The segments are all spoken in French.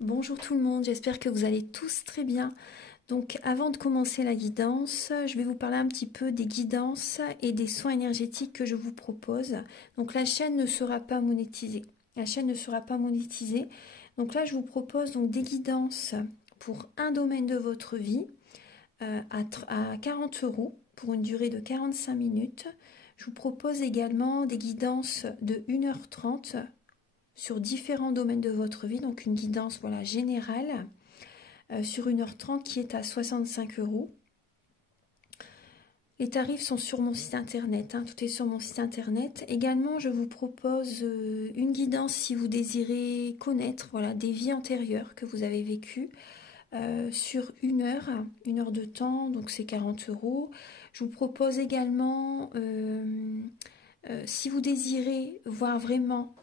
Bonjour tout le monde, j'espère que vous allez tous très bien. Donc avant de commencer la guidance, je vais vous parler un petit peu des guidances et des soins énergétiques que je vous propose. Donc la chaîne ne sera pas monétisée. La chaîne ne sera pas monétisée. Donc là je vous propose donc des guidances pour un domaine de votre vie à 40 € pour une durée de 45 minutes. Je vous propose également des guidances de 1h30 sur différents domaines de votre vie, donc une guidance voilà, générale sur 1h30 qui est à 65 €. Les tarifs sont sur mon site internet, tout est sur mon site internet. Également, je vous propose une guidance si vous désirez connaître voilà, des vies antérieures que vous avez vécues sur une heure de temps, donc c'est 40 €. Je vous propose également, si vous désirez voir vraiment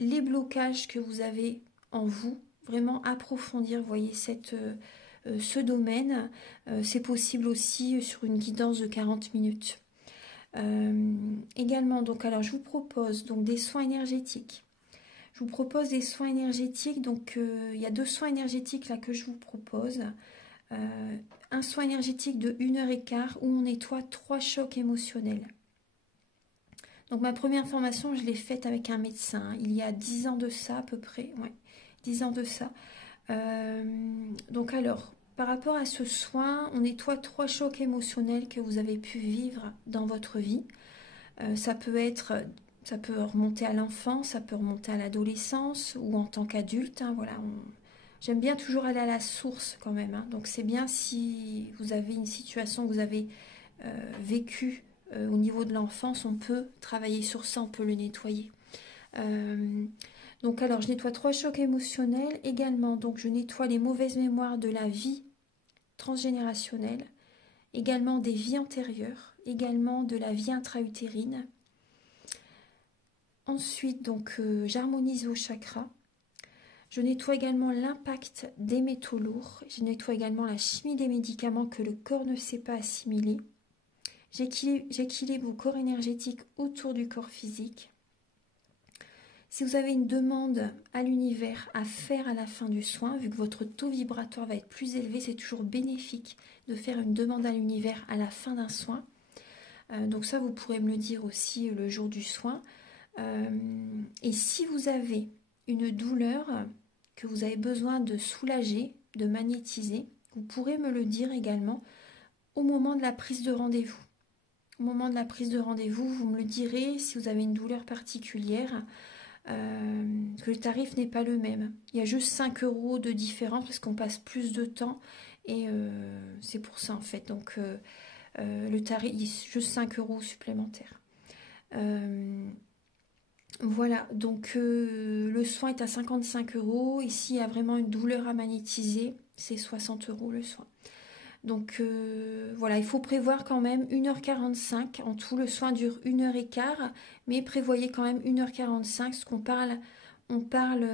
les blocages que vous avez en vous, vraiment approfondir, voyez, ce domaine. C'est possible aussi sur une guidance de 40 minutes. Également, donc, alors je vous propose donc des soins énergétiques. Je vous propose des soins énergétiques, donc il y a 2 soins énergétiques là que je vous propose. Un soin énergétique de 1h15 où on nettoie 3 chocs émotionnels. Donc ma première formation, je l'ai faite avec un médecin, il y a 10 ans de ça à peu près, ouais, 10 ans de ça. Donc alors, par rapport à ce soin, on nettoie 3 chocs émotionnels que vous avez pu vivre dans votre vie. Ça peut remonter à l'enfance, ça peut remonter à l'adolescence ou en tant qu'adulte. Voilà, j'aime bien toujours aller à la source quand même. Donc c'est bien si vous avez une situation que vous avez vécue au niveau de l'enfance, on peut travailler sur ça, on peut le nettoyer. Donc alors je nettoie 3 chocs émotionnels également, donc je nettoie les mauvaises mémoires de la vie transgénérationnelle, également des vies antérieures, également de la vie intra-utérine. Ensuite donc j'harmonise vos chakras. Je nettoie également l'impact des métaux lourds, je nettoie également la chimie des médicaments que le corps ne sait pas assimiler. J'équilibre vos corps énergétiques autour du corps physique. Si vous avez une demande à l'univers à faire à la fin du soin, vu que votre taux vibratoire va être plus élevé, c'est toujours bénéfique de faire une demande à l'univers à la fin d'un soin. Donc ça, vous pourrez me le dire aussi le jour du soin. Et si vous avez une douleur que vous avez besoin de soulager, de magnétiser, vous pourrez me le dire également au moment de la prise de rendez-vous. Au moment de la prise de rendez-vous, vous me le direz si vous avez une douleur particulière. Que le tarif n'est pas le même. Il y a juste 5 € de différence parce qu'on passe plus de temps et c'est pour ça en fait. Donc le tarif, il y a juste 5 € supplémentaires. Voilà, donc le soin est à 55 €. Ici, il y a vraiment une douleur à magnétiser. C'est 60 € le soin. Donc voilà, il faut prévoir quand même 1h45. En tout, le soin dure 1h15, mais prévoyez quand même 1h45, parce qu'on parle, on parle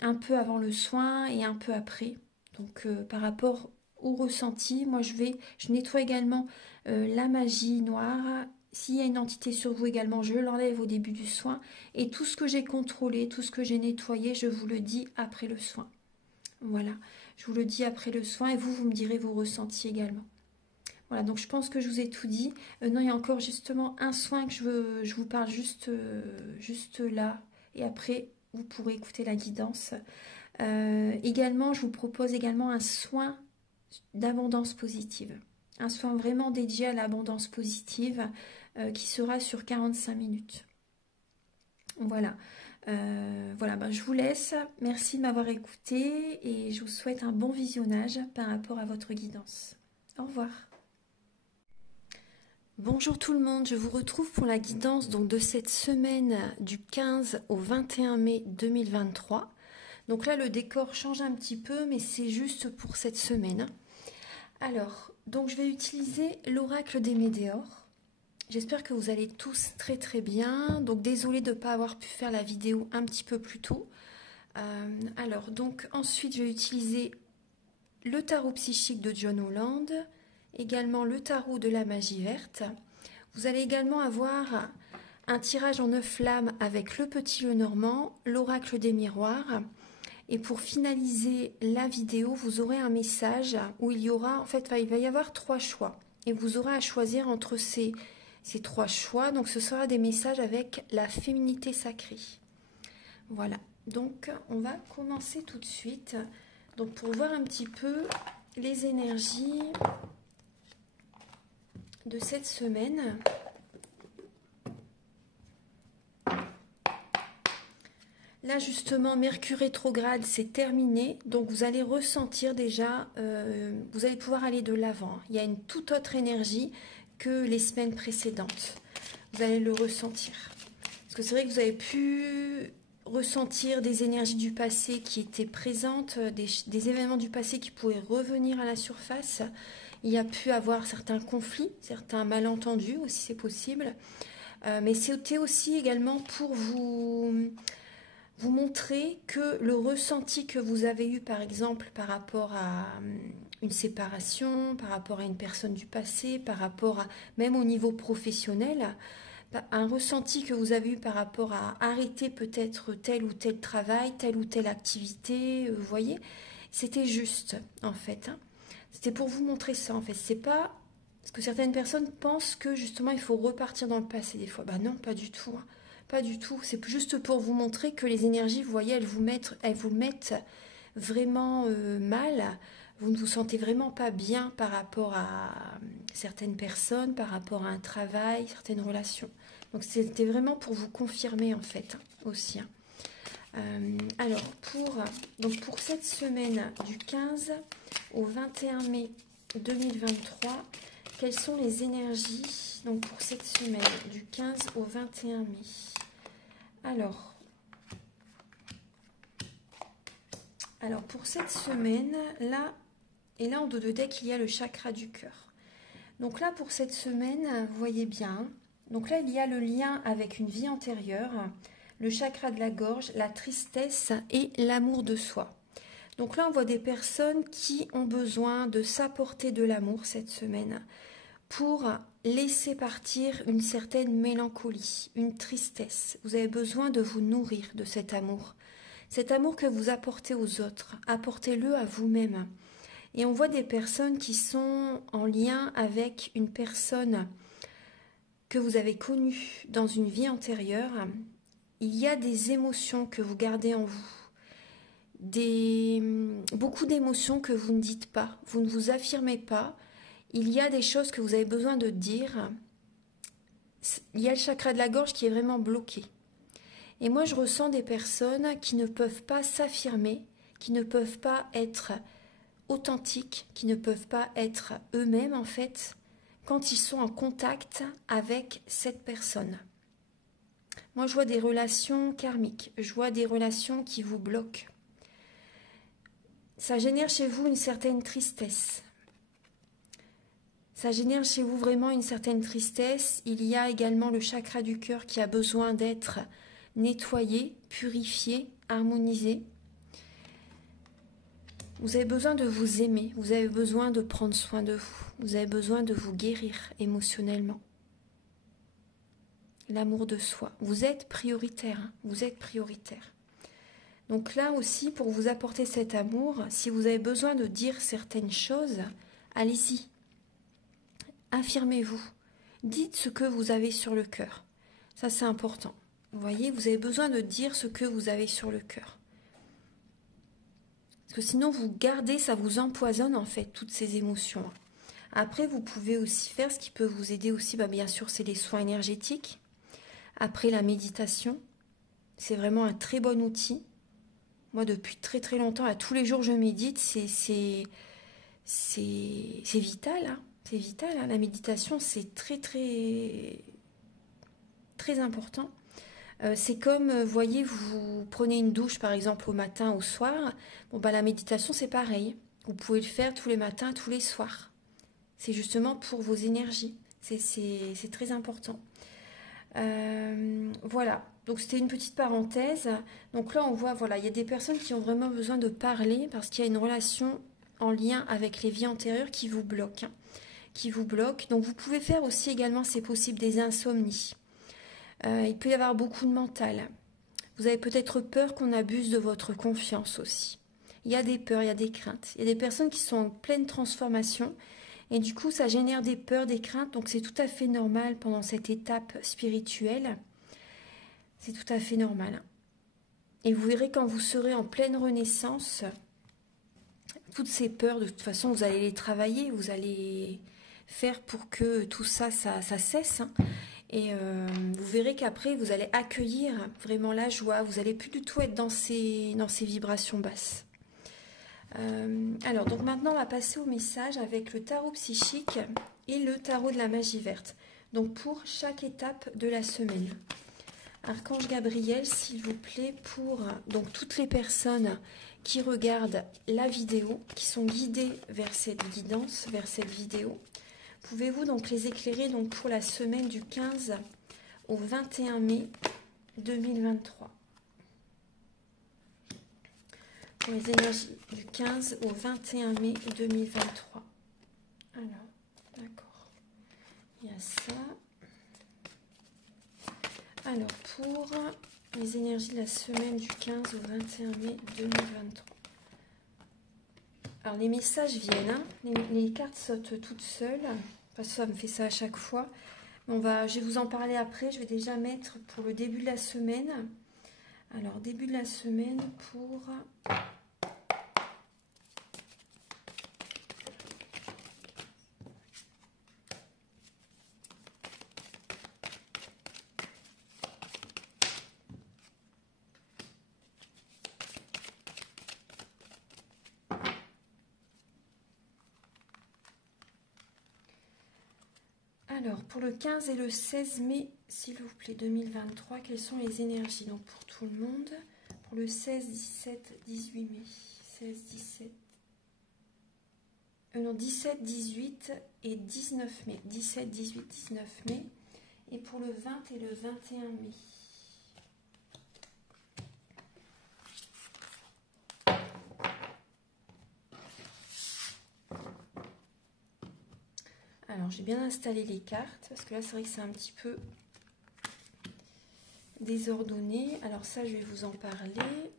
un peu avant le soin et un peu après. Donc par rapport au ressenti, moi je nettoie également la magie noire. S'il y a une entité sur vous également, je l'enlève au début du soin. Et tout ce que j'ai contrôlé, tout ce que j'ai nettoyé, je vous le dis après le soin. Voilà, je vous le dis après le soin et vous me direz vos ressentis également. Voilà, donc je pense que je vous ai tout dit. Non, il y a encore justement un soin que je vous parle juste là. Et après, vous pourrez écouter la guidance. Également, je vous propose également un soin d'abondance positive. Un soin vraiment dédié à l'abondance positive qui sera sur 45 minutes. Voilà. Voilà, je vous laisse. Merci de m'avoir écouté et je vous souhaite un bon visionnage par rapport à votre guidance. Au revoir. Bonjour tout le monde, je vous retrouve pour la guidance donc, de cette semaine du 15 au 21 mai 2023. Donc là, le décor change un petit peu, mais c'est juste pour cette semaine. Alors, donc je vais utiliser l'oracle des météores. J'espère que vous allez tous très très bien. Donc désolée de ne pas avoir pu faire la vidéo un petit peu plus tôt. Alors donc ensuite je vais utiliser le tarot psychique de John Holland, également le tarot de la magie verte. Vous allez également avoir un tirage en 9 flammes avec le petit Lenormand, l'oracle des miroirs Et pour finaliser la vidéo, vous aurez un message où il y aura, en fait, il va y avoir 3 choix. Et vous aurez à choisir entre ces 3 choix. Donc, ce sera des messages avec la féminité sacrée. Voilà. Donc, on va commencer tout de suite. Donc, pour voir un petit peu les énergies de cette semaine. Là, justement, Mercure rétrograde, c'est terminé. Donc, vous allez ressentir déjà, vous allez pouvoir aller de l'avant. Il y a une toute autre énergie que les semaines précédentes. Vous allez le ressentir. Parce que c'est vrai que vous avez pu ressentir des énergies du passé qui étaient présentes, des événements du passé qui pouvaient revenir à la surface. Il y a pu avoir certains conflits, certains malentendus aussi, c'est possible. Mais c'était aussi également pour vous montrer que le ressenti que vous avez eu, par exemple, par rapport à une séparation, par rapport à une personne du passé, par rapport à, même au niveau professionnel, un ressenti que vous avez eu par rapport à arrêter peut-être tel ou tel travail, telle ou telle activité, vous voyez, c'était juste, en fait. C'était pour vous montrer ça, en fait. C'est pas... Parce que certaines personnes pensent que, justement, il faut repartir dans le passé, des fois. Bah non, pas du tout, hein. Pas du tout, c'est juste pour vous montrer que les énergies, vous voyez, elles vous mettent vraiment mal. Vous ne vous sentez vraiment pas bien par rapport à certaines personnes, par rapport à un travail, certaines relations. Donc c'était vraiment pour vous confirmer en fait aussi. Alors pour cette semaine du 15 au 21 mai 2023, quelles sont les énergies donc pour cette semaine du 15 au 21 mai? Alors pour cette semaine, là, et là en dos de deck, il y a le chakra du cœur. Donc là, pour cette semaine, vous voyez bien, donc là, il y a le lien avec une vie antérieure, le chakra de la gorge, la tristesse et l'amour de soi. Donc là, on voit des personnes qui ont besoin de s'apporter de l'amour cette semaine pour laisser partir une certaine mélancolie, une tristesse. Vous avez besoin de vous nourrir de cet amour. Cet amour que vous apportez aux autres, apportez-le à vous-même. Et on voit des personnes qui sont en lien avec une personne que vous avez connue dans une vie antérieure. Il y a des émotions que vous gardez en vous. Beaucoup d'émotions que vous ne dites pas, vous ne vous affirmez pas. Il y a des choses que vous avez besoin de dire. Il y a le chakra de la gorge qui est vraiment bloqué. Et moi, je ressens des personnes qui ne peuvent pas s'affirmer, qui ne peuvent pas être authentiques, qui ne peuvent pas être eux-mêmes, en fait, quand ils sont en contact avec cette personne. Moi, je vois des relations karmiques, je vois des relations qui vous bloquent. Ça génère chez vous une certaine tristesse. Ça génère chez vous vraiment une certaine tristesse. Il y a également le chakra du cœur qui a besoin d'être nettoyé, purifié, harmonisé. Vous avez besoin de vous aimer, vous avez besoin de prendre soin de vous, vous avez besoin de vous guérir émotionnellement. L'amour de soi. Vous êtes prioritaire, hein, vous êtes prioritaire. Donc là aussi, pour vous apporter cet amour, si vous avez besoin de dire certaines choses, allez-y. Affirmez-vous. Dites ce que vous avez sur le cœur. Ça, c'est important. Vous voyez, vous avez besoin de dire ce que vous avez sur le cœur. Parce que sinon, vous gardez, ça vous empoisonne en fait, toutes ces émotions. Après, vous pouvez aussi faire, ce qui peut vous aider aussi, bien sûr, c'est les soins énergétiques. Après, la méditation, c'est vraiment un très bon outil. Moi, depuis très très longtemps, tous les jours, je médite. C'est vital, hein. C'est vital, hein. La méditation, c'est très très très important. C'est comme, vous voyez, vous prenez une douche par exemple au matin, au soir. La méditation, c'est pareil. Vous pouvez le faire tous les matins, tous les soirs. C'est justement pour vos énergies. C'est très important. Voilà. Donc c'était une petite parenthèse. Donc là, on voit, voilà, il y a des personnes qui ont vraiment besoin de parler parce qu'il y a une relation en lien avec les vies antérieures qui vous bloquent. Donc vous pouvez faire aussi également, c'est possible, des insomnies. Il peut y avoir beaucoup de mental. Vous avez peut-être peur qu'on abuse de votre confiance aussi. Il y a des peurs, il y a des craintes. Il y a des personnes qui sont en pleine transformation et du coup, ça génère des peurs, des craintes. Donc, c'est tout à fait normal pendant cette étape spirituelle. C'est tout à fait normal. Et vous verrez quand vous serez en pleine renaissance, toutes ces peurs, de toute façon, vous allez les travailler, vous allez faire pour que tout ça, ça cesse. Et vous verrez qu'après, vous allez accueillir vraiment la joie. Vous n'allez plus du tout être dans ces vibrations basses. Alors, donc maintenant, on va passer au message avec le tarot psychique et le tarot de la magie verte. Donc, pour chaque étape de la semaine. Archange Gabriel, s'il vous plaît, pour donc toutes les personnes qui regardent la vidéo, qui sont guidées vers cette guidance, vers cette vidéo, pouvez-vous donc les éclairer donc pour la semaine du 15 au 21 mai 2023. Pour les énergies du 15 au 21 mai 2023. Alors, d'accord. Il y a ça. Alors, pour les énergies de la semaine du 15 au 21 mai 2023. Alors, les messages viennent, hein. Les cartes sautent toutes seules, parce que ça me fait ça à chaque fois. Je vais vous en parler après. Je vais déjà mettre pour le début de la semaine. Alors, début de la semaine pour... Alors, pour le 15 et le 16 mai, s'il vous plaît, 2023, quelles sont les énergies donc pour tout le monde? Pour le 16, 17, 18 mai. 16, 17. Non, 17, 18 et 19 mai. 17, 18, 19 mai. Et pour le 20 et le 21 mai. Alors, j'ai bien installé les cartes, parce que là, c'est vrai que c'est un petit peu désordonné. Alors ça, je vais vous en parler.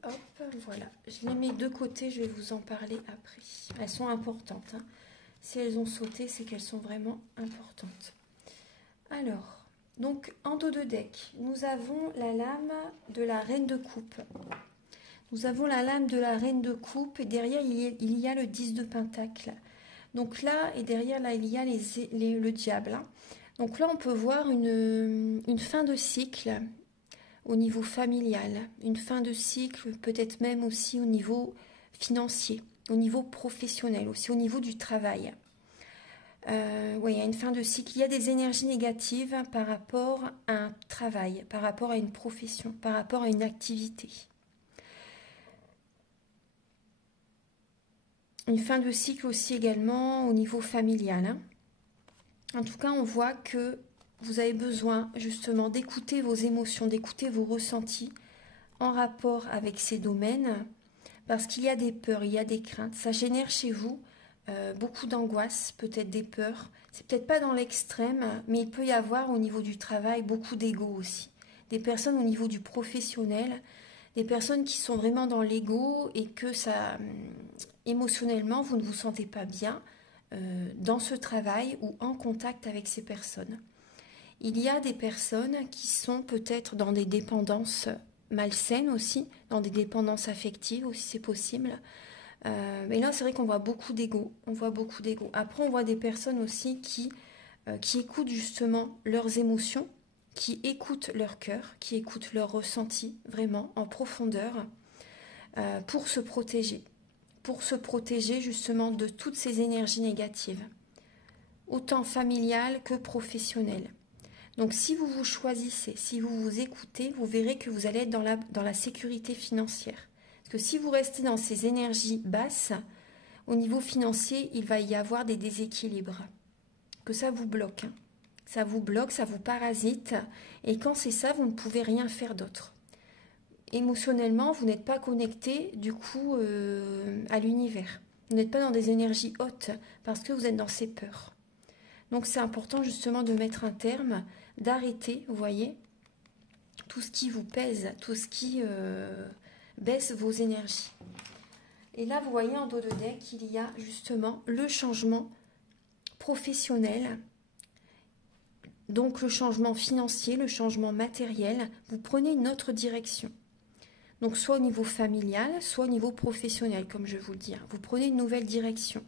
Hop, voilà. Je les mets de côté, je vais vous en parler après. Elles sont importantes, hein. Si elles ont sauté, c'est qu'elles sont vraiment importantes. Alors, donc, en dos de deck, nous avons la lame de la reine de coupe. Nous avons la lame de la reine de coupe, et derrière, il y a le 10 de pentacle. Donc là, et derrière, là, il y a le diable, hein. Donc là, on peut voir une fin de cycle au niveau familial, une fin de cycle, peut-être même aussi au niveau financier, au niveau professionnel, aussi au niveau du travail. Oui, il y a une fin de cycle, il y a des énergies négatives par rapport à un travail, par rapport à une profession, par rapport à une activité. Une fin de cycle aussi également au niveau familial, hein. En tout cas, on voit que vous avez besoin justement d'écouter vos émotions, d'écouter vos ressentis en rapport avec ces domaines, parce qu'il y a des peurs, il y a des craintes. Ça génère chez vous beaucoup d'angoisse, peut-être des peurs. C'est peut-être pas dans l'extrême, mais il peut y avoir au niveau du travail beaucoup d'ego aussi. Des personnes au niveau du professionnel, des personnes qui sont vraiment dans l'ego et que ça, émotionnellement, vous ne vous sentez pas bien dans ce travail ou en contact avec ces personnes. Il y a des personnes qui sont peut-être dans des dépendances malsaines aussi, dans des dépendances affectives aussi, c'est possible. Mais là, c'est vrai qu'on voit beaucoup d'ego. On voit beaucoup d'ego. Après, on voit des personnes aussi qui écoutent justement leurs émotions, qui écoutent leur cœur, qui écoutent leurs ressentis vraiment en profondeur pour se protéger. Pour se protéger justement de toutes ces énergies négatives, autant familiales que professionnelles. Donc si vous vous choisissez, si vous vous écoutez, vous verrez que vous allez être dans la sécurité financière. Parce que si vous restez dans ces énergies basses, au niveau financier, il va y avoir des déséquilibres. Que ça vous bloque, hein. Ça vous bloque, ça vous parasite. Et quand c'est ça, vous ne pouvez rien faire d'autre. Émotionnellement, vous n'êtes pas connecté du coup à l'univers. Vous n'êtes pas dans des énergies hautes parce que vous êtes dans ces peurs. Donc c'est important justement de mettre un terme, d'arrêter, vous voyez, tout ce qui vous pèse, tout ce qui baisse vos énergies. Et là, vous voyez en dos de deck, il y a justement le changement professionnel, donc le changement financier, le changement matériel. Vous prenez une autre direction. Donc soit au niveau familial, soit au niveau professionnel, comme je vous le dis. Vous prenez une nouvelle direction.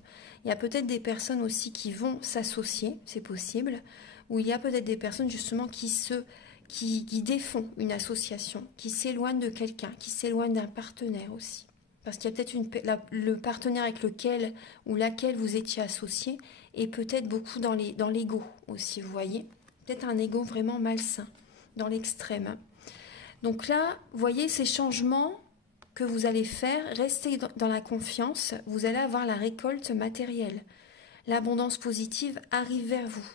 Il y a peut-être des personnes aussi qui vont s'associer, c'est possible, ou il y a peut-être des personnes justement qui défont une association, qui s'éloignent de quelqu'un, qui s'éloignent d'un partenaire aussi. Parce qu'il y a peut-être le partenaire avec lequel ou laquelle vous étiez associé et peut-être beaucoup dans l'ego aussi, vous voyez. Peut-être un ego vraiment malsain, dans l'extrême. Donc là, vous voyez ces changements que vous allez faire, restez dans la confiance, vous allez avoir la récolte matérielle. L'abondance positive arrive vers vous,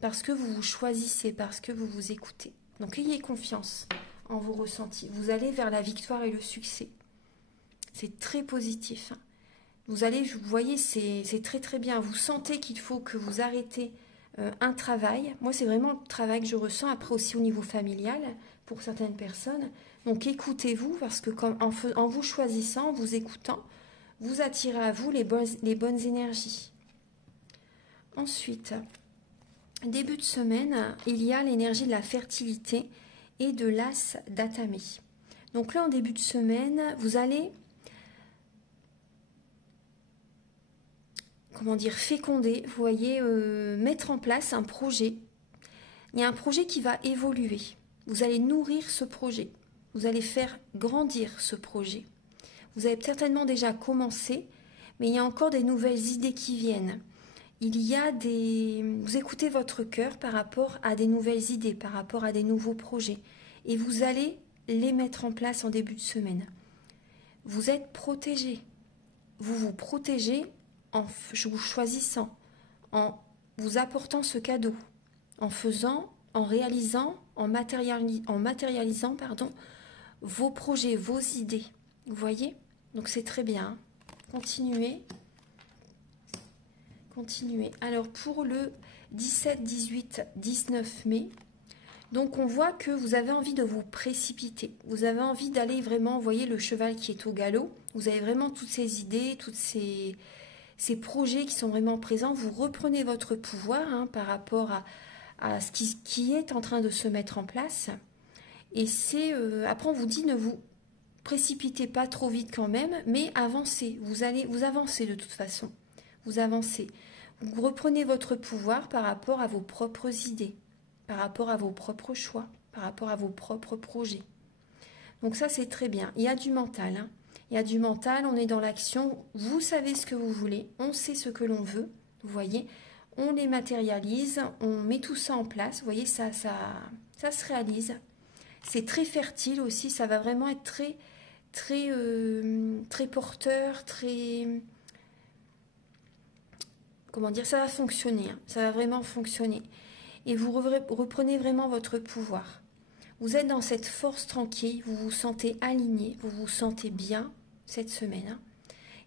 parce que vous vous choisissez, parce que vous vous écoutez. Donc ayez confiance en vos ressentis. Vous allez vers la victoire et le succès. C'est très positif. Vous voyez, c'est très très bien. Vous sentez qu'il faut que vous arrêtez un travail. Moi, c'est vraiment le travail que je ressens. Après aussi au niveau familial, pour certaines personnes. Donc écoutez-vous, parce que en vous choisissant, en vous écoutant, vous attirez à vous les bonnes énergies. Ensuite, début de semaine, il y a l'énergie de la fertilité et de l'as d'Atami. Donc là, en début de semaine, vous allez féconder, vous voyez, mettre en place un projet. Il y a un projet qui va évoluer. Vous allez nourrir ce projet. Vous allez faire grandir ce projet. Vous avez certainement déjà commencé, mais il y a encore des nouvelles idées qui viennent. Vous écoutez votre cœur par rapport à des nouvelles idées, par rapport à des nouveaux projets. Et vous allez les mettre en place en début de semaine. Vous êtes protégé. Vous vous protégez en vous choisissant, en vous apportant ce cadeau, en réalisant, en matérialisant, vos projets, vos idées. Vous voyez? Donc c'est très bien. Continuez. Alors pour le 17, 18, 19 mai, donc on voit que vous avez envie de vous précipiter. Vous avez envie d'aller vraiment, vous voyez le cheval qui est au galop. Vous avez vraiment toutes ces idées, toutes ces projets qui sont vraiment présents. Vous reprenez votre pouvoir par rapport à ce qui est en train de se mettre en place. Et après on vous dit ne vous précipitez pas trop vite quand même, mais avancez. Vous avancez de toute façon. Vous avancez. Vous reprenez votre pouvoir par rapport à vos propres idées, par rapport à vos propres choix, par rapport à vos propres projets. Donc ça, c'est très bien. Il y a du mental. Il y a du mental, on est dans l'action. Vous savez ce que vous voulez, on sait ce que l'on veut. Vous voyez, on les matérialise, on met tout ça en place. Vous voyez, ça se réalise. C'est très fertile aussi, ça va vraiment être très porteur, très... Comment dire, ça va fonctionner, ça va vraiment fonctionner. Et vous reprenez vraiment votre pouvoir. Vous êtes dans cette force tranquille, vous vous sentez aligné, vous vous sentez bien cette semaine.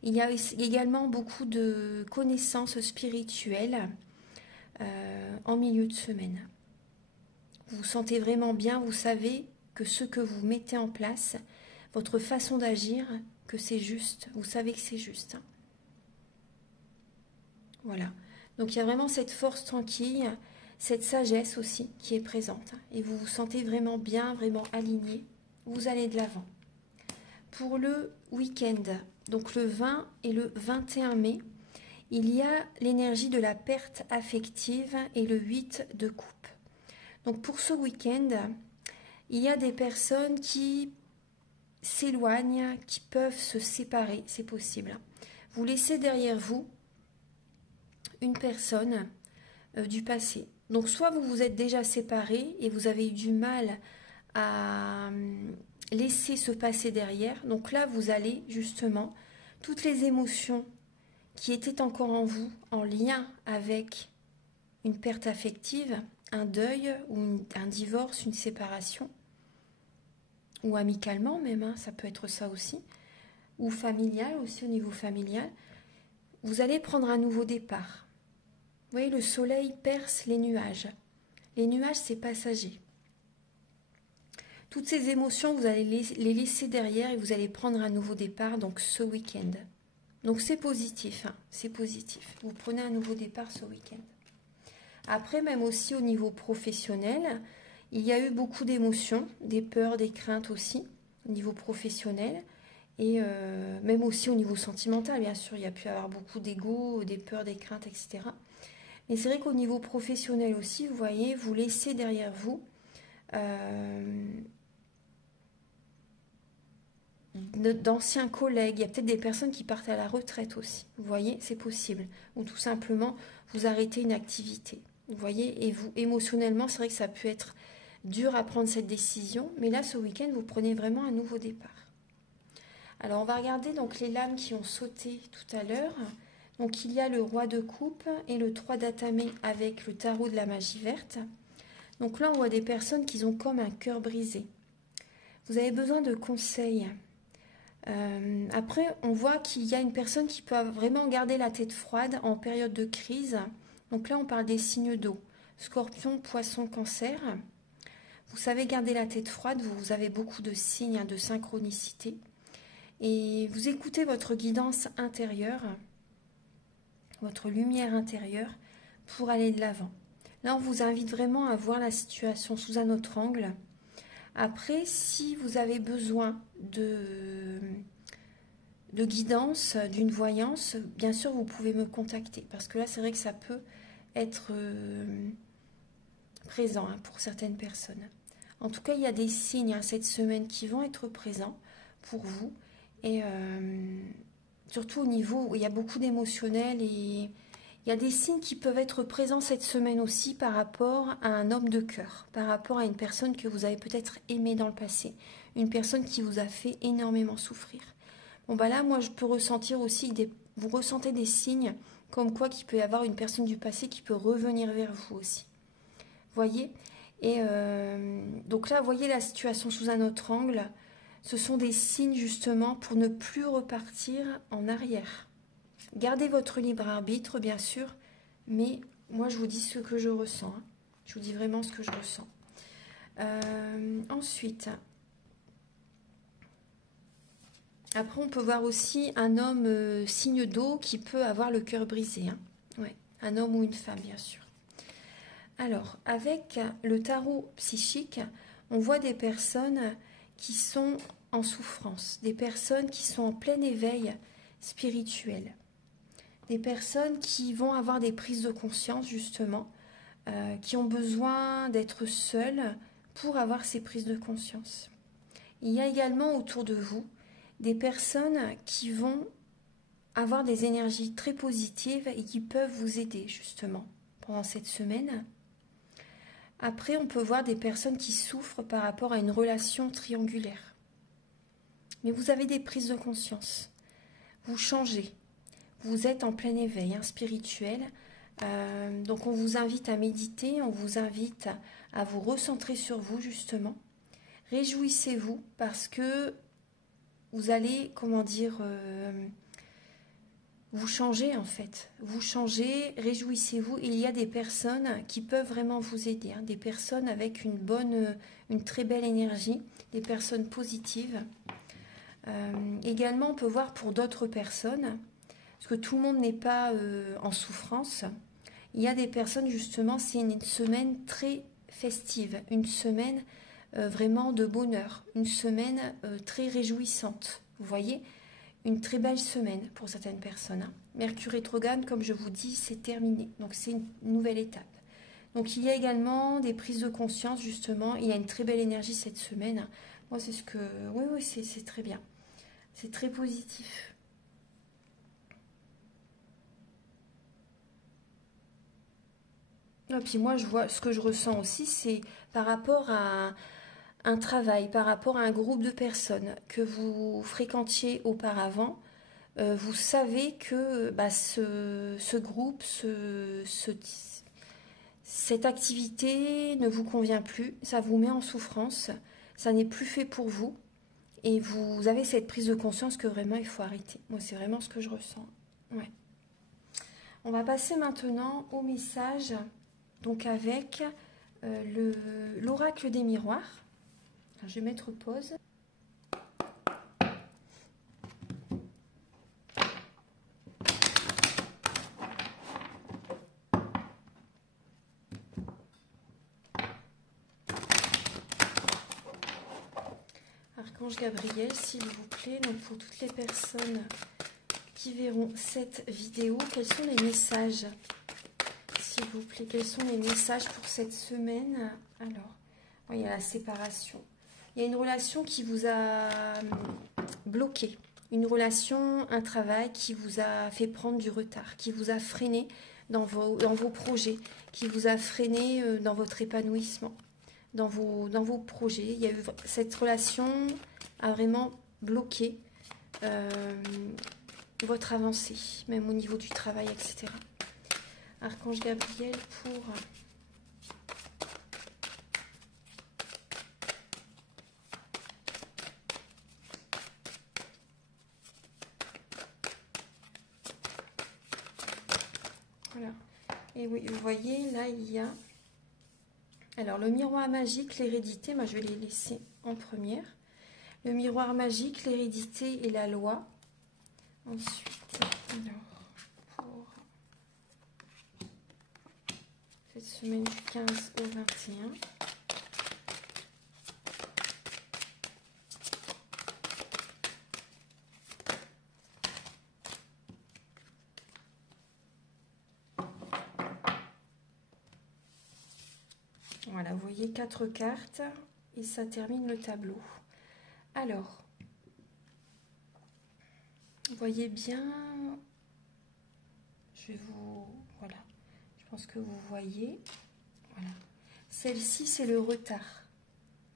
Il y a également beaucoup de connaissances spirituelles en milieu de semaine. Vous vous sentez vraiment bien, vous savez que ce que vous mettez en place, votre façon d'agir, que c'est juste, vous savez que c'est juste. Voilà, donc il y a vraiment cette force tranquille, cette sagesse aussi qui est présente. Et vous vous sentez vraiment bien, vraiment aligné. Vous allez de l'avant. Pour le week-end, donc le 20 et le 21 mai, il y a l'énergie de la perte affective et le 8 de coupe. Donc pour ce week-end, il y a des personnes qui s'éloignent, qui peuvent se séparer, c'est possible. Vous laissez derrière vous une personne du passé. Donc soit vous vous êtes déjà séparés et vous avez eu du mal à laisser ce passé derrière. Donc là, vous allez justement, toutes les émotions qui étaient encore en vous, en lien avec une perte affective, un deuil ou un divorce, une séparation, ou amicalement même, ça peut être ça aussi, ou familial aussi au niveau familial, vous allez prendre un nouveau départ. Vous voyez, le soleil perce les nuages. Les nuages, c'est passager. Toutes ces émotions, vous allez les laisser derrière et vous allez prendre un nouveau départ, donc ce week-end. Donc c'est positif, hein, c'est positif. Vous prenez un nouveau départ ce week-end. Après, même aussi au niveau professionnel, il y a eu beaucoup d'émotions, des peurs, des craintes aussi, au niveau professionnel. Et même aussi au niveau sentimental, bien sûr, il y a pu y avoir beaucoup d'ego, des peurs, des craintes, etc. Mais c'est vrai qu'au niveau professionnel aussi, vous voyez, vous laissez derrière vous d'anciens collègues. Il y a peut-être des personnes qui partent à la retraite aussi. Vous voyez, c'est possible. Ou tout simplement, vous arrêtez une activité. Vous voyez, et vous, émotionnellement, c'est vrai que ça peut être dur à prendre cette décision. Mais là, ce week-end, vous prenez vraiment un nouveau départ. Alors, on va regarder donc les lames qui ont sauté tout à l'heure. Donc, il y a le roi de coupe et le 3 d'atamé avec le tarot de la magie verte. Donc là, on voit des personnes qui ont comme un cœur brisé. Vous avez besoin de conseils. Après, on voit qu'il y a une personne qui peut vraiment garder la tête froide en période de crise. Donc là, on parle des signes d'eau. Scorpion, poisson, cancer. Vous savez garder la tête froide, vous avez beaucoup de signes de synchronicité. Et vous écoutez votre guidance intérieure, votre lumière intérieure pour aller de l'avant. Là, on vous invite vraiment à voir la situation sous un autre angle. Après, si vous avez besoin de guidance, d'une voyance, bien sûr, vous pouvez me contacter. Parce que là, c'est vrai que ça peut être présent pour certaines personnes. En tout cas, il y a des signes cette semaine qui vont être présents pour vous. Et surtout au niveau où il y a beaucoup d'émotionnel et il y a des signes qui peuvent être présents cette semaine aussi par rapport à un homme de cœur, par rapport à une personne que vous avez peut-être aimée dans le passé, une personne qui vous a fait énormément souffrir. Bon bah là, moi je peux ressentir aussi, vous ressentez des signes comme quoi qu'il peut y avoir une personne du passé qui peut revenir vers vous aussi. Voyez? Et donc là, voyez la situation sous un autre angle. Ce sont des signes justement pour ne plus repartir en arrière. Gardez votre libre arbitre, bien sûr, mais moi, je vous dis ce que je ressens. Hein. Je vous dis vraiment ce que je ressens. Ensuite, après, on peut voir aussi un homme signe d'eau qui peut avoir le cœur brisé. Hein. Ouais, un homme ou une femme, bien sûr. Alors, avec le tarot psychique, on voit des personnes qui sont en souffrance, des personnes qui sont en plein éveil spirituel. Des personnes qui vont avoir des prises de conscience, justement, qui ont besoin d'être seules pour avoir ces prises de conscience. Il y a également autour de vous des personnes qui vont avoir des énergies très positives et qui peuvent vous aider, justement, pendant cette semaine. Après, on peut voir des personnes qui souffrent par rapport à une relation triangulaire. Mais vous avez des prises de conscience. Vous changez. Vous êtes en plein éveil spirituel. Donc on vous invite à méditer, on vous invite à vous recentrer sur vous justement. Réjouissez-vous parce que vous allez, vous changez en fait. Vous changez, réjouissez-vous. Il y a des personnes qui peuvent vraiment vous aider, des personnes avec une très belle énergie, des personnes positives. Également, on peut voir pour d'autres personnes, parce que tout le monde n'est pas en souffrance. Il y a des personnes, justement, c'est une semaine très festive, une semaine vraiment de bonheur, une semaine très réjouissante. Vous voyez, une très belle semaine pour certaines personnes. Mercure rétrograde, comme je vous dis, c'est terminé. Donc, c'est une nouvelle étape. Donc, il y a également des prises de conscience, justement. Il y a une très belle énergie cette semaine. Moi, c'est ce que... Oui, c'est très bien. C'est très positif. Et puis moi, je vois, ce que je ressens aussi, c'est par rapport à un travail, par rapport à un groupe de personnes que vous fréquentiez auparavant. Vous savez que ce groupe, cette activité ne vous convient plus, ça vous met en souffrance, ça n'est plus fait pour vous. Et vous avez cette prise de conscience que vraiment il faut arrêter. Moi, c'est vraiment ce que je ressens. Ouais. On va passer maintenant au message, donc avec l'oracle des miroirs. Enfin, je vais mettre pause. Archange Gabriel, s'il vous plaît, donc pour toutes les personnes qui verront cette vidéo, quels sont les messages? S'il vous plaît, quels sont les messages pour cette semaine? Alors, il y a la séparation. Il y a une relation qui vous a bloqué. Une relation, un travail qui vous a fait prendre du retard, qui vous a freiné dans vos projets, qui vous a freiné dans votre épanouissement, dans vos projets. Il y a eu, cette relation a vraiment bloqué votre avancée, même au niveau du travail, etc. Archange Gabriel pour... Voilà. Et oui, vous voyez, là, il y a... Alors, le miroir magique, l'hérédité, moi, je vais les laisser en première. Le miroir magique, l'hérédité et la loi. Ensuite, alors, pour cette semaine du 15 au 21. Voilà, vous voyez 4 cartes et ça termine le tableau. Alors, vous voyez bien, je vais vous... Voilà, je pense que vous voyez. Voilà. Celle-ci, c'est le retard.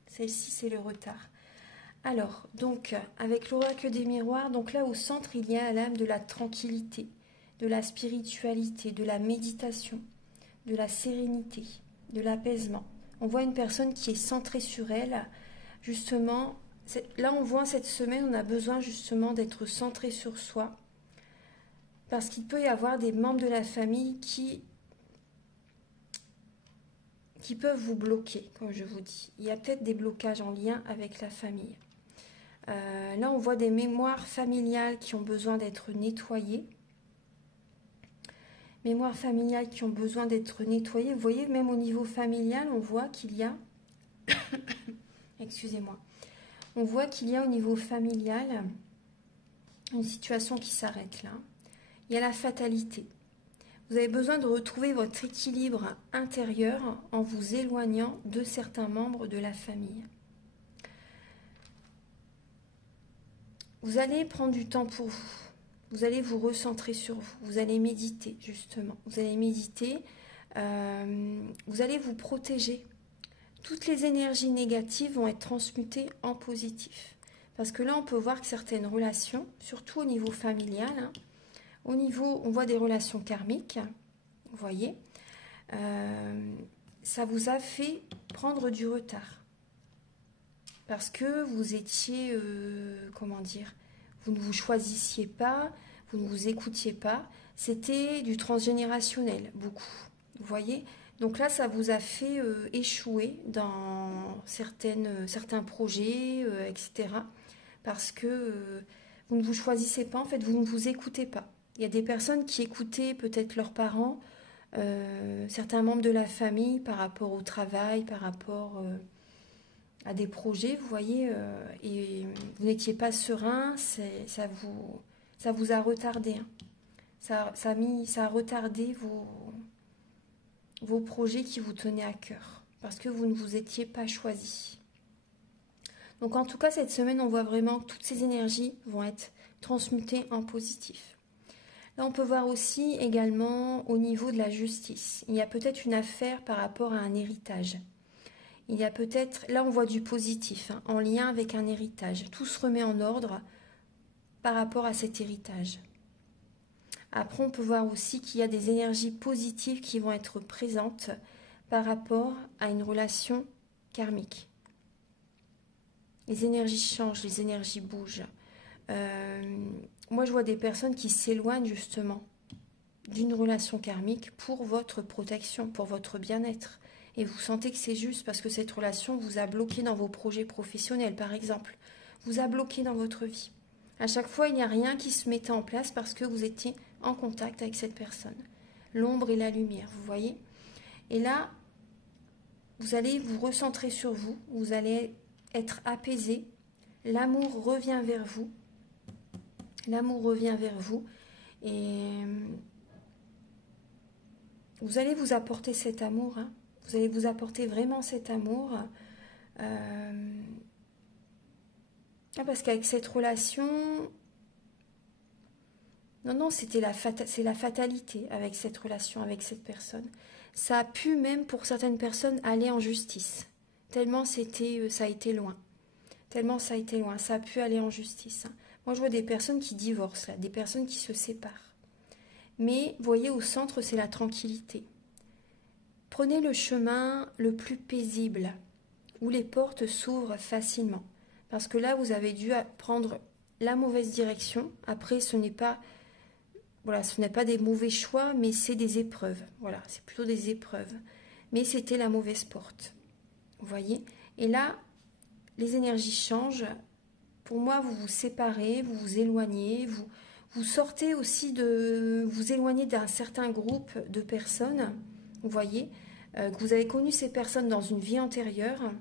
Celle-ci, c'est le retard. Alors, donc, avec l'oracle des miroirs, donc là, au centre, il y a l'âme de la tranquillité, de la spiritualité, de la méditation, de la sérénité, de l'apaisement. On voit une personne qui est centrée sur elle, justement. Là, on voit cette semaine, on a besoin justement d'être centré sur soi, parce qu'il peut y avoir des membres de la famille qui peuvent vous bloquer, comme je vous dis. Il y a peut-être des blocages en lien avec la famille. Là, on voit des mémoires familiales qui ont besoin d'être nettoyées. Mémoires familiales qui ont besoin d'être nettoyées. Vous voyez, même au niveau familial, on voit qu'il y a... Excusez-moi. On voit qu'il y a au niveau familial une situation qui s'arrête là. Il y a la fatalité. Vous avez besoin de retrouver votre équilibre intérieur en vous éloignant de certains membres de la famille. Vous allez prendre du temps pour vous. Vous allez vous recentrer sur vous. Vous allez méditer, justement. Vous allez méditer. Vous allez vous protéger. Toutes les énergies négatives vont être transmutées en positif. Parce que là, on peut voir que certaines relations, surtout au niveau familial, hein, au niveau, on voit des relations karmiques, vous voyez, ça vous a fait prendre du retard. Parce que vous étiez, comment dire, vous ne vous choisissiez pas, vous ne vous écoutiez pas. C'était du transgénérationnel, beaucoup. Vous voyez? Donc là, ça vous a fait échouer dans certains projets, etc. Parce que vous ne vous choisissez pas, en fait, vous ne vous écoutez pas. Il y a des personnes qui écoutaient peut-être leurs parents, certains membres de la famille par rapport au travail, par rapport à des projets, vous voyez, et vous n'étiez pas serein, ça vous a retardé. Hein. Ça a retardé vos projets qui vous tenaient à cœur, parce que vous ne vous étiez pas choisi. Donc en tout cas, cette semaine, on voit vraiment que toutes ces énergies vont être transmutées en positif. Là, on peut voir aussi également au niveau de la justice. Il y a peut-être une affaire par rapport à un héritage. Il y a peut-être, là on voit du positif, hein, en lien avec un héritage. Tout se remet en ordre par rapport à cet héritage. Après, on peut voir aussi qu'il y a des énergies positives qui vont être présentes par rapport à une relation karmique. Les énergies changent, les énergies bougent. Moi, je vois des personnes qui s'éloignent justement d'une relation karmique pour votre protection, pour votre bien-être. et vous sentez que c'est juste parce que cette relation vous a bloqué dans vos projets professionnels, par exemple, vous a bloqué dans votre vie. À chaque fois, il n'y a rien qui se mettait en place parce que vous étiez en contact avec cette personne. L'ombre et la lumière, vous voyez? Et là, vous allez vous recentrer sur vous, vous allez être apaisé, l'amour revient vers vous, l'amour revient vers vous, et vous allez vous apporter cet amour, hein. Vous allez vous apporter vraiment cet amour, parce qu'avec cette relation, non, c'est la fatalité avec cette relation, avec cette personne. Ça a pu même pour certaines personnes aller en justice, tellement ça a été loin. Tellement ça a été loin, ça a pu aller en justice. Moi, je vois des personnes qui divorcent, là, des personnes qui se séparent. Mais, vous voyez, au centre, c'est la tranquillité. Prenez le chemin le plus paisible, où les portes s'ouvrent facilement. Parce que là, vous avez dû prendre la mauvaise direction. Après, ce n'est pas des mauvais choix, mais c'est des épreuves. Voilà, c'est plutôt des épreuves. Mais c'était la mauvaise porte. Vous voyez? Et là, les énergies changent. Pour moi, vous vous séparez, vous vous éloignez, vous sortez aussi vous éloignez d'un certain groupe de personnes, vous voyez, que vous avez connu ces personnes dans une vie antérieure.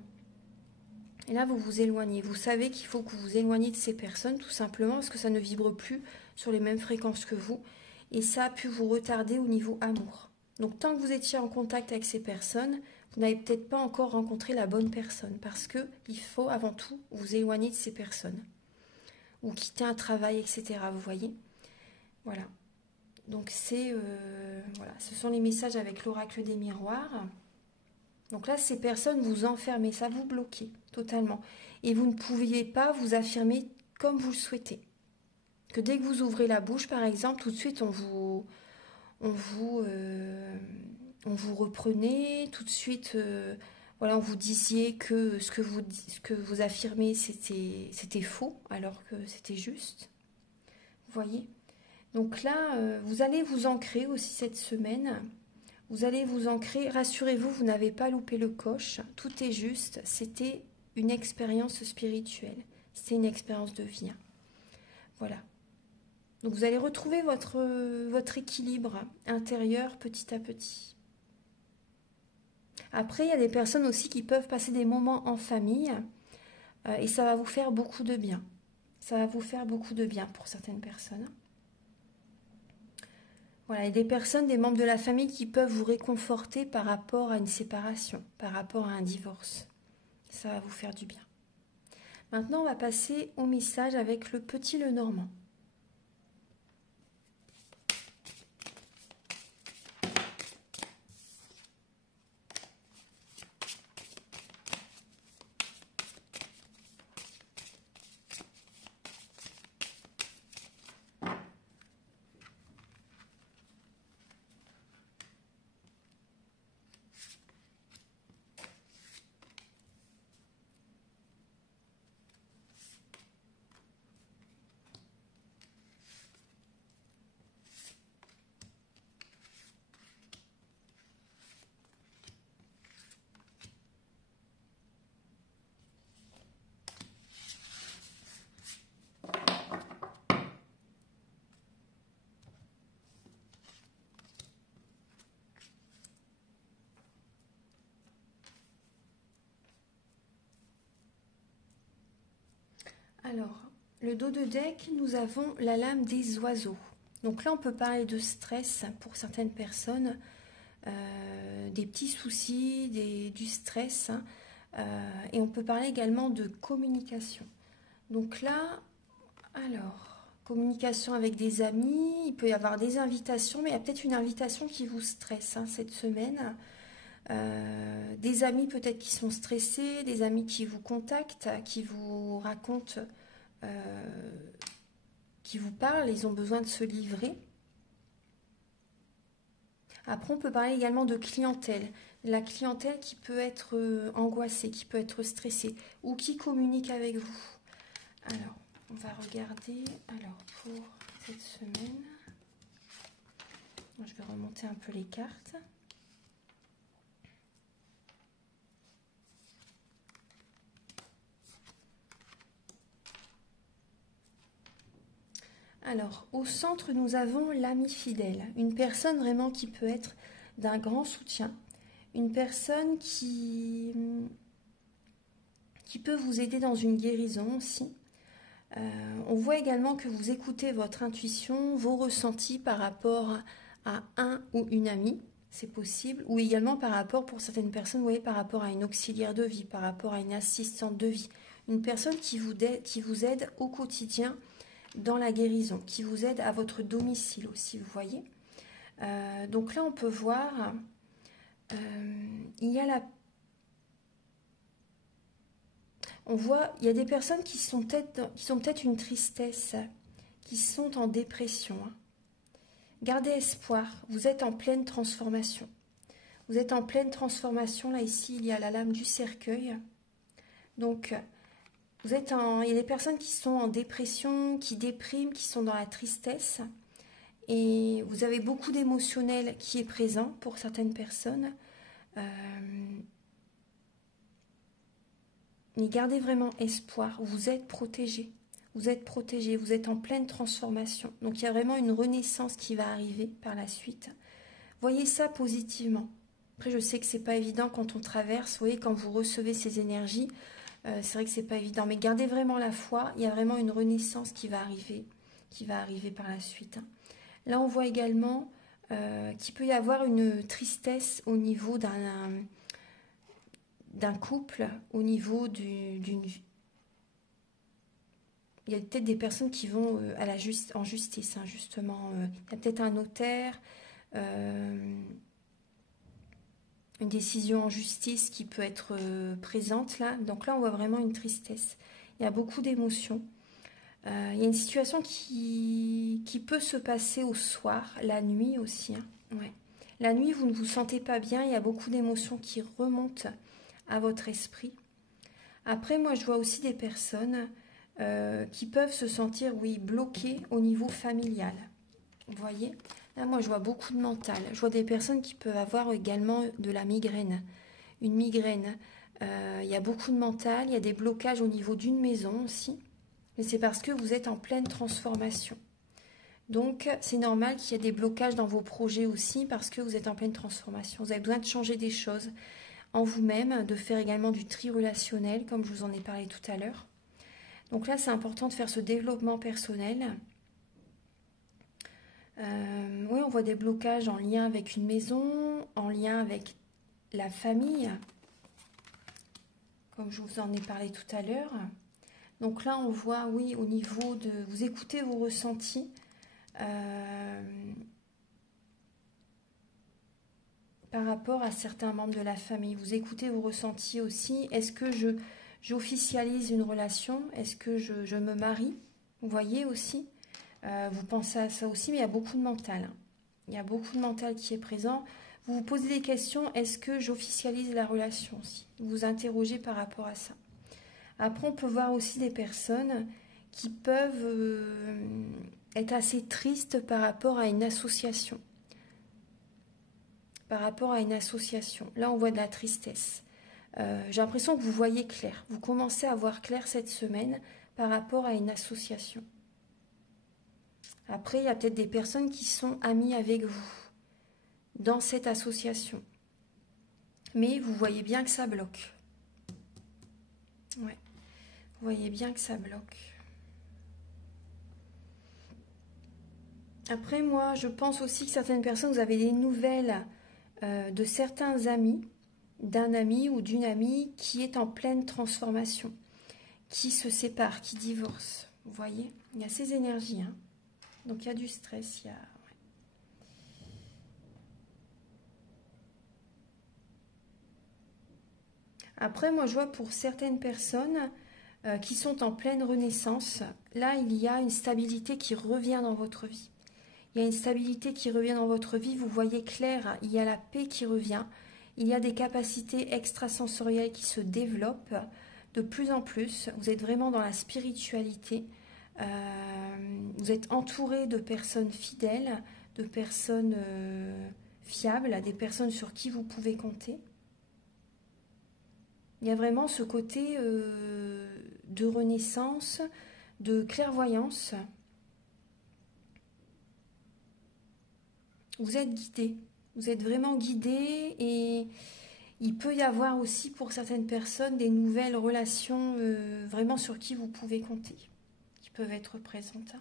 Et là, vous vous éloignez. Vous savez qu'il faut que vous vous éloigniez de ces personnes, tout simplement, parce que ça ne vibre plus sur les mêmes fréquences que vous. Et ça a pu vous retarder au niveau amour. Donc, tant que vous étiez en contact avec ces personnes, vous n'avez peut-être pas encore rencontré la bonne personne. Parce qu'il faut avant tout vous éloigner de ces personnes. Ou quitter un travail, etc. Vous voyez? Voilà. Donc, voilà, ce sont les messages avec l'oracle des miroirs. Donc là, ces personnes vous enferment, ça vous bloque totalement. Et vous ne pouviez pas vous affirmer comme vous le souhaitez. Que dès que vous ouvrez la bouche, par exemple, tout de suite, on vous reprenait, tout de suite, voilà, on vous disiez que ce que vous affirmez, c'était faux, alors que c'était juste. Vous voyez? Donc là, vous allez vous ancrer aussi cette semaine. Vous allez vous ancrer, rassurez-vous, vous n'avez pas loupé le coche, tout est juste, c'était une expérience spirituelle, c'était une expérience de vie. Voilà. Donc vous allez retrouver votre équilibre intérieur petit à petit. Après, il y a des personnes aussi qui peuvent passer des moments en famille et ça va vous faire beaucoup de bien. Ça va vous faire beaucoup de bien pour certaines personnes. Voilà, il y a des personnes, des membres de la famille qui peuvent vous réconforter par rapport à une séparation, par rapport à un divorce. Ça va vous faire du bien. Maintenant, on va passer au message avec le petit Lenormand. Alors, le dos de deck, nous avons la lame des oiseaux. Donc là, on peut parler de stress pour certaines personnes, des petits soucis, du stress, et on peut parler également de communication. Donc là, alors, communication avec des amis, il peut y avoir des invitations, mais il y a peut-être une invitation qui vous stresse cette semaine. Des amis peut-être qui sont stressés, des amis qui vous contactent, qui vous racontent, qui vous parlent, ils ont besoin de se livrer. Après, on peut parler également de clientèle. La clientèle qui peut être angoissée, qui peut être stressée, ou qui communique avec vous. Alors, on va regarder pour cette semaine. Je vais remonter un peu les cartes. Alors, au centre, nous avons l'ami fidèle, une personne vraiment qui peut être d'un grand soutien, une personne qui peut vous aider dans une guérison aussi. On voit également que vous écoutez votre intuition, vos ressentis par rapport à un ou une amie, c'est possible, ou également par rapport, pour certaines personnes, vous voyez, par rapport à une auxiliaire de vie, par rapport à une assistante de vie, une personne qui vous aide au quotidien dans la guérison, qui vous aide à votre domicile aussi, vous voyez. Donc là, on peut voir, il y a on voit, il y a des personnes qui sont peut-être une tristesse, qui sont en dépression. Gardez espoir, vous êtes en pleine transformation. Vous êtes en pleine transformation, là ici, il y a la lame du cercueil. Donc, il y a des personnes qui sont en dépression, qui dépriment, qui sont dans la tristesse. Et vous avez beaucoup d'émotionnel qui est présent pour certaines personnes. Mais gardez vraiment espoir, vous êtes protégés. Vous êtes protégés, vous êtes en pleine transformation. Donc il y a vraiment une renaissance qui va arriver par la suite. Voyez ça positivement. Après, je sais que c'est pas évident quand on traverse. Vous voyez, quand vous recevez ces énergies, c'est vrai que c'est pas évident. Mais gardez vraiment la foi. Il y a vraiment une renaissance qui va arriver par la suite. Là, on voit également qu'il peut y avoir une tristesse au niveau d'un couple, au niveau d'une... Il y a peut-être des personnes qui vont en justice, justement. Il y a peut-être un notaire, une décision en justice qui peut être présente là. Donc là, on voit vraiment une tristesse. Il y a beaucoup d'émotions. Il y a une situation qui peut se passer au soir, la nuit aussi. Ouais. La nuit, vous ne vous sentez pas bien, il y a beaucoup d'émotions qui remontent à votre esprit. Après, moi, je vois aussi des personnes qui peuvent se sentir, oui, bloquées au niveau familial. Vous voyez? Là, moi, je vois beaucoup de mental. Je vois des personnes qui peuvent avoir également de la migraine. Une migraine. Il y a beaucoup de mental, il y a des blocages au niveau d'une maison aussi. Mais c'est parce que vous êtes en pleine transformation. Donc, c'est normal qu'il y ait des blocages dans vos projets aussi parce que vous êtes en pleine transformation. Vous avez besoin de changer des choses en vous-même, de faire également du tri relationnel, comme je vous en ai parlé tout à l'heure. Donc là, c'est important de faire ce développement personnel. Oui, on voit des blocages en lien avec une maison, en lien avec la famille, comme je vous en ai parlé tout à l'heure. Donc là, on voit, oui, au niveau de... Vous écoutez vos ressentis. Par rapport à certains membres de la famille. Vous écoutez vos ressentis aussi. Est-ce que j'officialise une relation? Est-ce que je me marie? Vous voyez aussi. Vous pensez à ça aussi, mais il y a beaucoup de mental. Il y a beaucoup de mental qui est présent. Vous vous posez des questions. Est-ce que j'officialise la relation aussi? Vous vous interrogez par rapport à ça. Après, on peut voir aussi des personnes qui peuvent être assez tristes par rapport à une association. Par rapport à une association. Là, on voit de la tristesse. J'ai l'impression que vous voyez clair. Vous commencez à voir clair cette semaine par rapport à une association. Après, il y a peut-être des personnes qui sont amies avec vous dans cette association. Mais vous voyez bien que ça bloque. Ouais. Vous voyez bien que ça bloque. Après, moi, je pense aussi que certaines personnes, vous avez des nouvelles de certains amis, d'un ami ou d'une amie qui est en pleine transformation, qui se sépare, qui divorce. Vous voyez? Il y a ces énergies. Donc, il y a du stress. Il y a... Après, moi, je vois pour certaines personnes qui sont en pleine renaissance, là, il y a une stabilité qui revient dans votre vie. Il y a une stabilité qui revient dans votre vie, vous voyez clair, il y a la paix qui revient, il y a des capacités extrasensorielles qui se développent de plus en plus, vous êtes vraiment dans la spiritualité, vous êtes entouré de personnes fidèles, de personnes fiables, des personnes sur qui vous pouvez compter. Il y a vraiment ce côté de renaissance, de clairvoyance. Vous êtes guidé. Vous êtes vraiment guidé et il peut y avoir aussi pour certaines personnes des nouvelles relations vraiment sur qui vous pouvez compter, qui peuvent être présentes.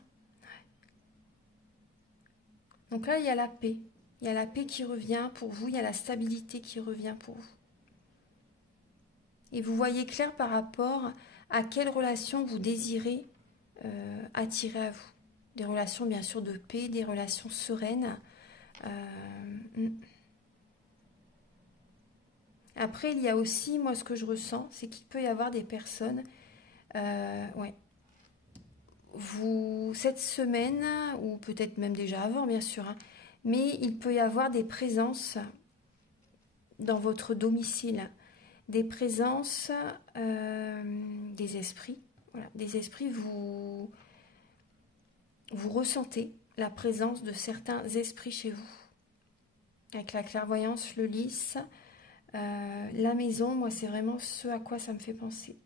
Donc là, il y a la paix. Il y a la paix qui revient pour vous, il y a la stabilité qui revient pour vous. Et vous voyez clair par rapport à quelle relation vous désirez attirer à vous. Des relations bien sûr de paix, des relations sereines. Après, il y a aussi, moi ce que je ressens, c'est qu'il peut y avoir des personnes, ouais, cette semaine, ou peut-être même déjà avant bien sûr, hein, mais il peut y avoir des présences dans votre domicile, des présences des esprits. Voilà, des esprits, vous ressentez la présence de certains esprits chez vous. Avec la clairvoyance, le lys, la maison, moi c'est vraiment ce à quoi ça me fait penser.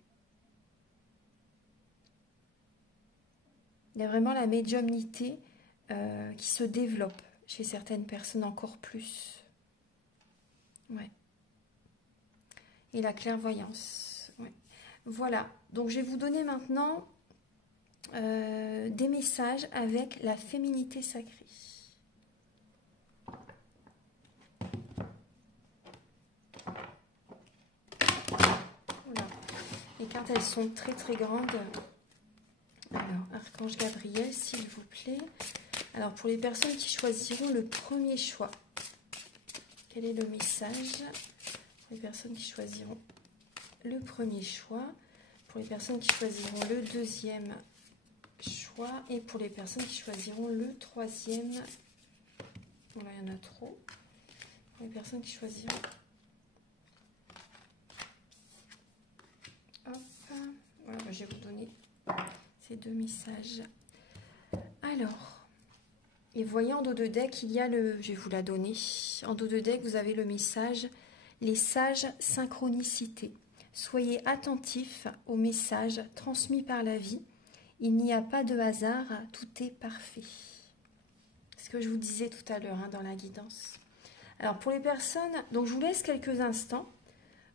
Il y a vraiment la médiumnité qui se développe chez certaines personnes encore plus. Ouais. Et la clairvoyance. Ouais. Voilà, donc je vais vous donner maintenant des messages avec la féminité sacrée. Voilà. Les cartes, elles sont très très grandes. Alors, Archange Gabriel, s'il vous plaît. Alors, pour les personnes qui choisiront le premier choix, quel est le message? Pour les personnes qui choisiront le premier choix, pour les personnes qui choisiront le deuxième choix, et pour les personnes qui choisiront le troisième. Bon, là, il y en a trop. Pour les personnes qui choisiront... Hop. Voilà, je vais vous donner ces deux messages. Alors, et voyez en dos de deck, il y a le... Je vais vous la donner. En dos de deck, vous avez le message « Les sages synchronicités ». Soyez attentifs aux messages transmis par la vie. Il n'y a pas de hasard, tout est parfait. C'est ce que je vous disais tout à l'heure hein, dans la guidance. Alors pour les personnes, donc je vous laisse quelques instants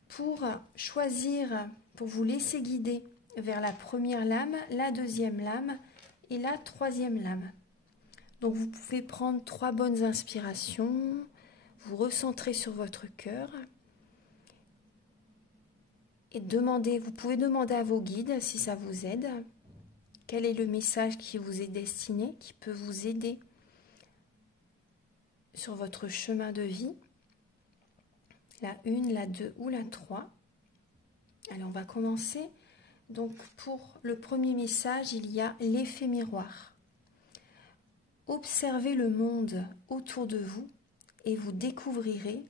pour choisir, pour vous laisser guider vers la première lame, la deuxième lame et la troisième lame. Donc vous pouvez prendre 3 bonnes inspirations, vous recentrer sur votre cœur et demander, vous pouvez demander à vos guides si ça vous aide, quel est le message qui vous est destiné, qui peut vous aider sur votre chemin de vie, la 1, la 2 ou la 3. Allez, on va commencer. Donc pour le premier message, il y a l'effet miroir. Observez le monde autour de vous et vous découvrirez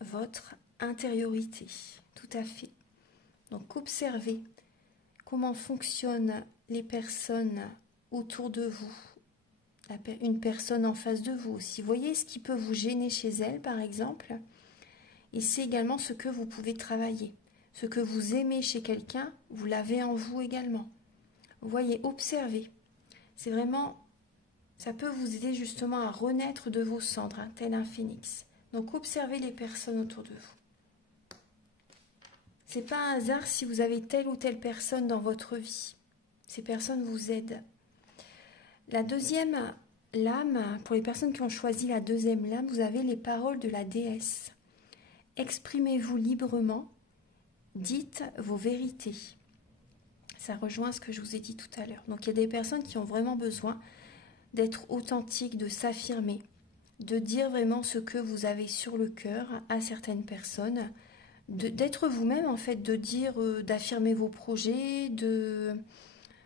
votre intériorité. Tout à fait. Donc observez comment fonctionnent les personnes autour de vous, une personne en face de vous aussi. Voyez ce qui peut vous gêner chez elle, par exemple. Et c'est également ce que vous pouvez travailler. Ce que vous aimez chez quelqu'un, vous l'avez en vous également. Vous voyez, observez. C'est vraiment, ça peut vous aider justement à renaître de vos cendres, hein, tel un phénix. Donc observez les personnes autour de vous. C'est pas un hasard si vous avez telle ou telle personne dans votre vie. Ces personnes vous aident. La deuxième lame, pour les personnes qui ont choisi la deuxième lame, vous avez les paroles de la déesse. Exprimez-vous librement, dites vos vérités. Ça rejoint ce que je vous ai dit tout à l'heure. Donc il y a des personnes qui ont vraiment besoin d'être authentiques, de s'affirmer, de dire vraiment ce que vous avez sur le cœur à certaines personnes, d'être vous-même en fait, de dire, d'affirmer vos projets, de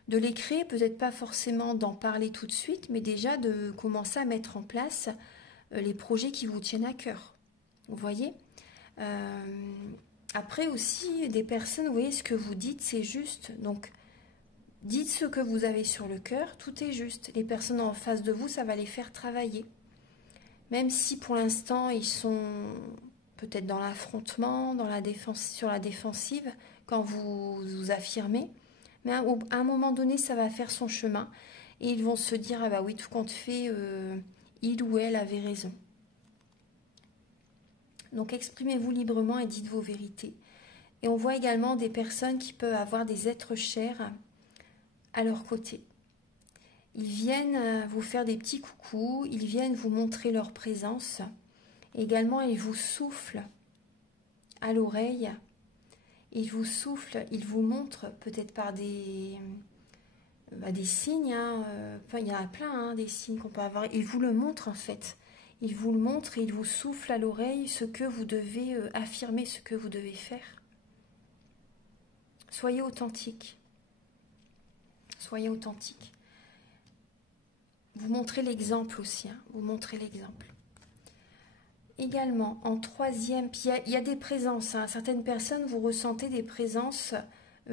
les créer, peut-être pas forcément d'en parler tout de suite, mais déjà de commencer à mettre en place les projets qui vous tiennent à cœur. Vous voyez après aussi, des personnes, vous voyez, ce que vous dites, c'est juste. Donc, dites ce que vous avez sur le cœur, tout est juste. Les personnes en face de vous, ça va les faire travailler. Même si pour l'instant, ils sont peut-être dans l'affrontement, sur la défensive, quand vous vous affirmez. Mais à un moment donné, ça va faire son chemin. Et ils vont se dire, ah bah oui, tout compte fait, il ou elle avait raison. Donc exprimez-vous librement et dites vos vérités. Et on voit également des personnes qui peuvent avoir des êtres chers à leur côté. Ils viennent vous faire des petits coucous, ils viennent vous montrer leur présence. Également, ils vous soufflent à l'oreille. Ils vous soufflent, ils vous montrent peut-être par des signes. Enfin, il y en a plein, des signes qu'on peut avoir. Ils vous le montrent en fait. Ils vous le montrent et ils vous soufflent à l'oreille ce que vous devez affirmer, ce que vous devez faire. Soyez authentique. Soyez authentique. Vous montrez l'exemple aussi. Vous montrez l'exemple. Également, en troisième, puis il y a des présences. Certaines personnes, vous ressentez des présences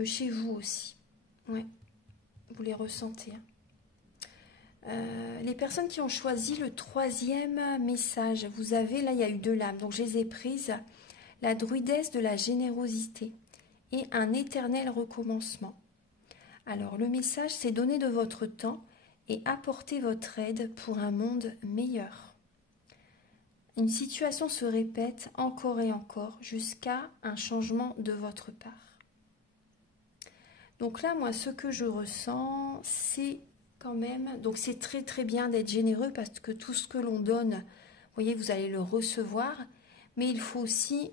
chez vous aussi. Ouais, vous les ressentez. Les personnes qui ont choisi le troisième message, vous avez, là il y a eu 2 lames, donc je les ai prises. La druidesse de la générosité et un éternel recommencement. Alors le message, c'est donner de votre temps et apporter votre aide pour un monde meilleur. Une situation se répète encore et encore jusqu'à un changement de votre part. Donc là, moi, ce que je ressens, c'est quand même... Donc c'est très très bien d'être généreux parce que tout ce que l'on donne, vous voyez, vous allez le recevoir. Mais il faut aussi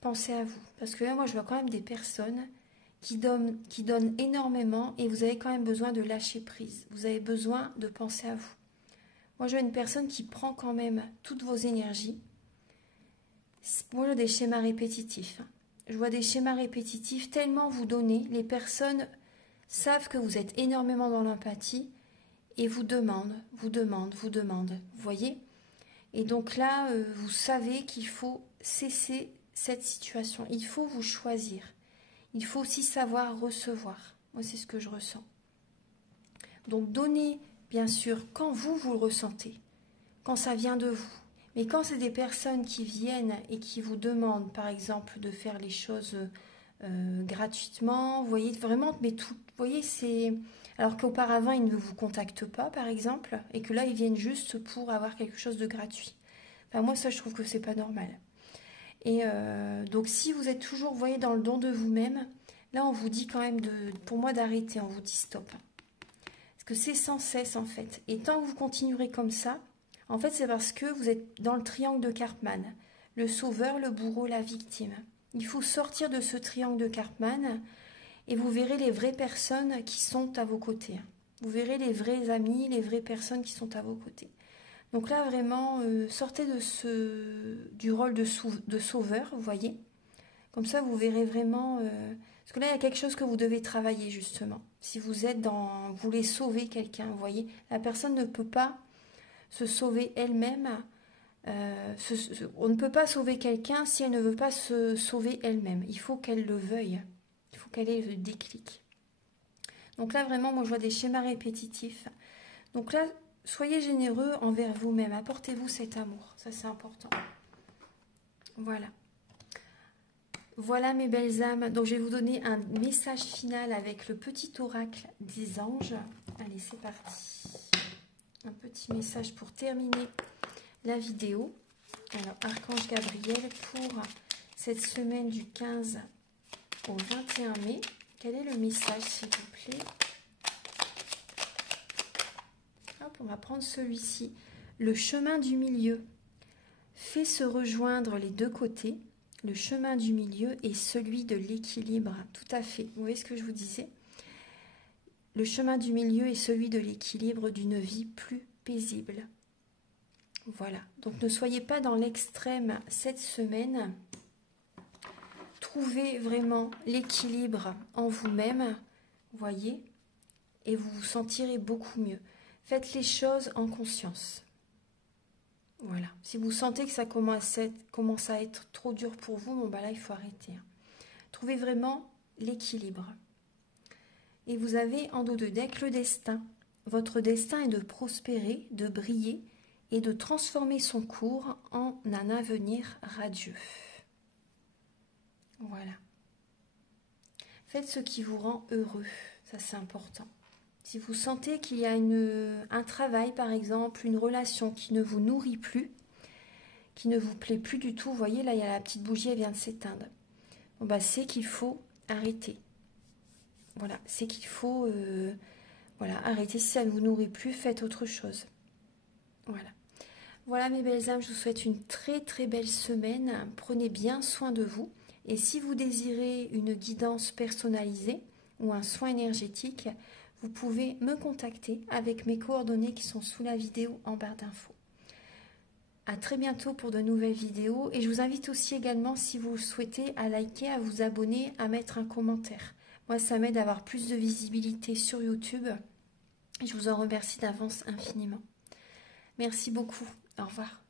penser à vous. Parce que là, moi, je vois quand même des personnes qui donnent énormément et vous avez quand même besoin de lâcher prise. Vous avez besoin de penser à vous. Moi, je vois une personne qui prend quand même toutes vos énergies. Moi, je vois des schémas répétitifs. Je vois des schémas répétitifs tellement vous donnez. Les personnes savent que vous êtes énormément dans l'empathie et vous demandent. Vous voyez? Et donc là, vous savez qu'il faut cesser cette situation. Il faut vous choisir. Il faut aussi savoir recevoir. Moi, c'est ce que je ressens. Donc, donnez... Bien sûr, quand vous le ressentez, quand ça vient de vous. Mais quand c'est des personnes qui viennent et qui vous demandent, par exemple, de faire les choses gratuitement, vous voyez, vraiment, mais tout, vous voyez, c'est... Alors qu'auparavant, ils ne vous contactent pas, par exemple, et que là, ils viennent juste pour avoir quelque chose de gratuit. Enfin, moi, ça, je trouve que c'est pas normal. Et donc, si vous êtes toujours, vous voyez, dans le don de vous-même, là, on vous dit quand même, pour moi, d'arrêter, on vous dit stop. Que c'est sans cesse en fait. Et tant que vous continuerez comme ça, en fait c'est parce que vous êtes dans le triangle de Karpman. Le sauveur, le bourreau, la victime. Il faut sortir de ce triangle de Karpman et vous verrez les vraies personnes qui sont à vos côtés. Vous verrez les vrais amis, les vraies personnes qui sont à vos côtés. Donc là vraiment, sortez du rôle de sauveur, vous voyez. Comme ça vous verrez vraiment... Parce que là, il y a quelque chose que vous devez travailler, justement. Si vous êtes dans... Vous voulez sauver quelqu'un, vous voyez. La personne ne peut pas se sauver elle-même. On ne peut pas sauver quelqu'un si elle ne veut pas se sauver elle-même. Il faut qu'elle le veuille. Il faut qu'elle ait le déclic. Donc là, vraiment, moi, je vois des schémas répétitifs. Donc là, soyez généreux envers vous-même. Apportez-vous cet amour. Ça, c'est important. Voilà. Voilà mes belles âmes, donc je vais vous donner un message final avec le petit oracle des anges. Allez, c'est parti. Un petit message pour terminer la vidéo. Alors, Archange Gabriel pour cette semaine du 15 au 21 mai. Quel est le message, s'il vous plaît? Hop, on va prendre celui-ci. Le chemin du milieu fait se rejoindre les deux côtés. Le chemin du milieu est celui de l'équilibre. Tout à fait. Vous voyez ce que je vous disais? Le chemin du milieu est celui de l'équilibre d'une vie plus paisible. Voilà. Donc ne soyez pas dans l'extrême cette semaine. Trouvez vraiment l'équilibre en vous-même. Voyez? Et vous vous sentirez beaucoup mieux. Faites les choses en conscience. Voilà. Si vous sentez que ça commence à être trop dur pour vous, bon bah là il faut arrêter. Trouvez vraiment l'équilibre. Et vous avez en dos de deck le destin. Votre destin est de prospérer, de briller et de transformer son cours en un avenir radieux. Voilà. Faites ce qui vous rend heureux. Ça c'est important. Si vous sentez qu'il y a un travail par exemple, une relation qui ne vous nourrit plus, qui ne vous plaît plus du tout, vous voyez là il y a la petite bougie, elle vient de s'éteindre. Bon, bah, c'est qu'il faut arrêter. Voilà, c'est qu'il faut voilà, arrêter. Si ça ne vous nourrit plus, faites autre chose. Voilà. Voilà mes belles âmes, je vous souhaite une très très belle semaine. Prenez bien soin de vous. Et si vous désirez une guidance personnalisée ou un soin énergétique, vous pouvez me contacter avec mes coordonnées qui sont sous la vidéo en barre d'infos. À très bientôt pour de nouvelles vidéos. Et je vous invite aussi également, si vous le souhaitez, à liker, à vous abonner, à mettre un commentaire. Moi, ça m'aide à avoir plus de visibilité sur YouTube. Je vous en remercie d'avance infiniment. Merci beaucoup. Au revoir.